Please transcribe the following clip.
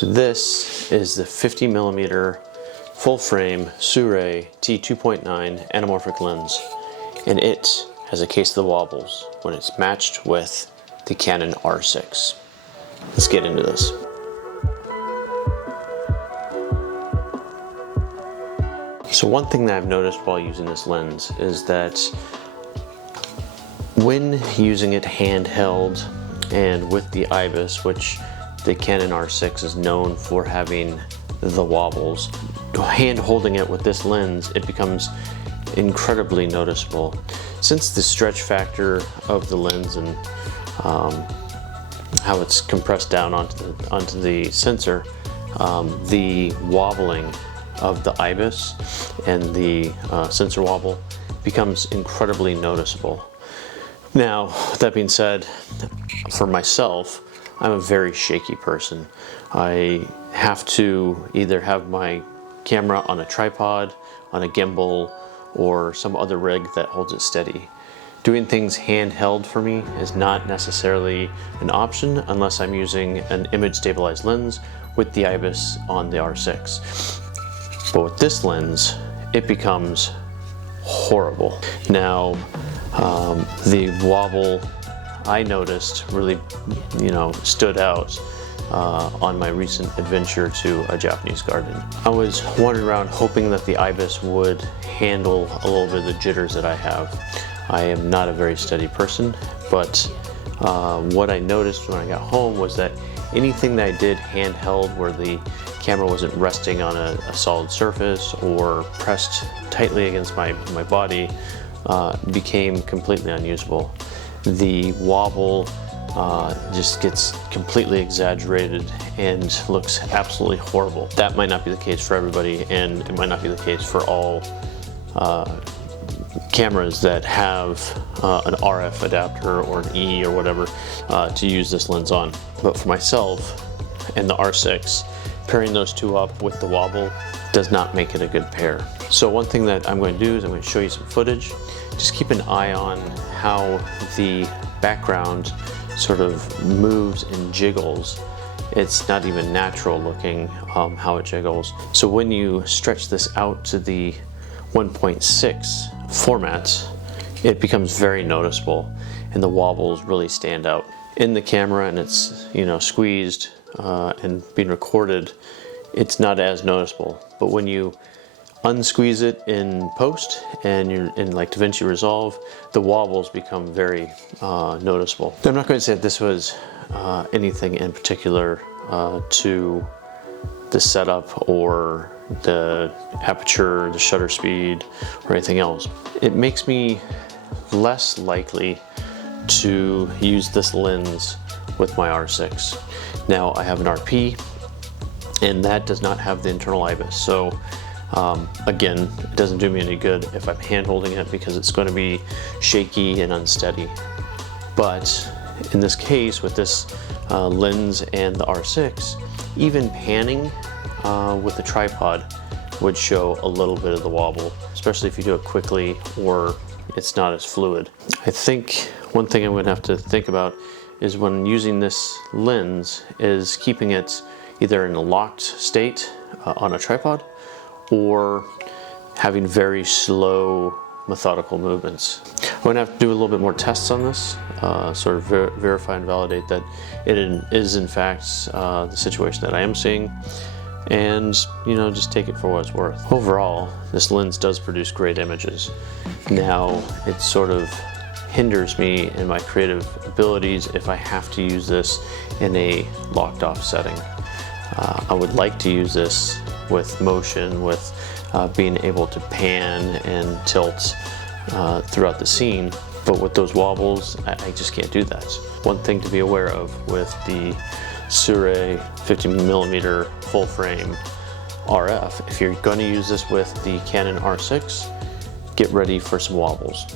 So this is the 50mm full frame Sirui T2.9 anamorphic lens, and it has a case of the wobbles when it's matched with the Canon R6. Let's get into this. So one thing that I've noticed while using this lens is that when using it handheld and with the IBIS, which the Canon R6 is known for having the wobbles, hand holding it with this lens, it becomes incredibly noticeable. Since the stretch factor of the lens and how it's compressed down onto the sensor, the wobbling of the IBIS and the sensor wobble becomes incredibly noticeable. Now, that being said, for myself, I'm a very shaky person. I have to either have my camera on a tripod, on a gimbal, or some other rig that holds it steady. Doing things handheld for me is not necessarily an option unless I'm using an image stabilized lens with the IBIS on the R6. But with this lens, it becomes horrible. Now, the wobble I noticed really, stood out on my recent adventure to a Japanese garden. I was wandering around hoping that the IBIS would handle a little bit of the jitters that I have. I am not a very steady person, but what I noticed when I got home was that anything that I did handheld where the camera wasn't resting on a solid surface or pressed tightly against my body became completely unusable. The wobble just gets completely exaggerated and looks absolutely horrible. That might not be the case for everybody, and it might not be the case for all cameras that have an RF adapter or an E or whatever to use this lens on. But for myself and the R6, pairing those two up with the wobble does not make it a good pair. So one thing that I'm going to do is I'm going to show you some footage. Just keep an eye on how the background sort of moves and jiggles. It's not even natural looking how it jiggles. So when you stretch this out to the 1.6 format, it becomes very noticeable and the wobbles really stand out. In the camera and it's squeezed and being recorded, it's not as noticeable. But when you unsqueeze it in post and you're in like DaVinci Resolve, the wobbles become very noticeable. I'm not going to say that this was anything in particular to the setup or the aperture, the shutter speed, or anything else. It makes me less likely to use this lens with my R6. Now I have an RP and that does not have the internal IBIS, so again, it doesn't do me any good if I'm hand holding it because it's going to be shaky and unsteady. But in this case, with this lens and the R6, even panning with the tripod would show a little bit of the wobble, especially if you do it quickly or it's not as fluid. I think one thing I'm going to have to think about is when using this lens is keeping it either in a locked state on a tripod or having very slow methodical movements. I'm going to have to do a little bit more tests on this, sort of verify and validate that it is in fact the situation that I am seeing, and just take it for what it's worth. Overall, this lens does produce great images. Now it sort of hinders me in my creative abilities if I have to use this in a locked off setting. I would like to use this with motion, with being able to pan and tilt throughout the scene, but with those wobbles, I just can't do that. One thing to be aware of with the Sirui 50mm full frame RF, if you're going to use this with the Canon R6, get ready for some wobbles.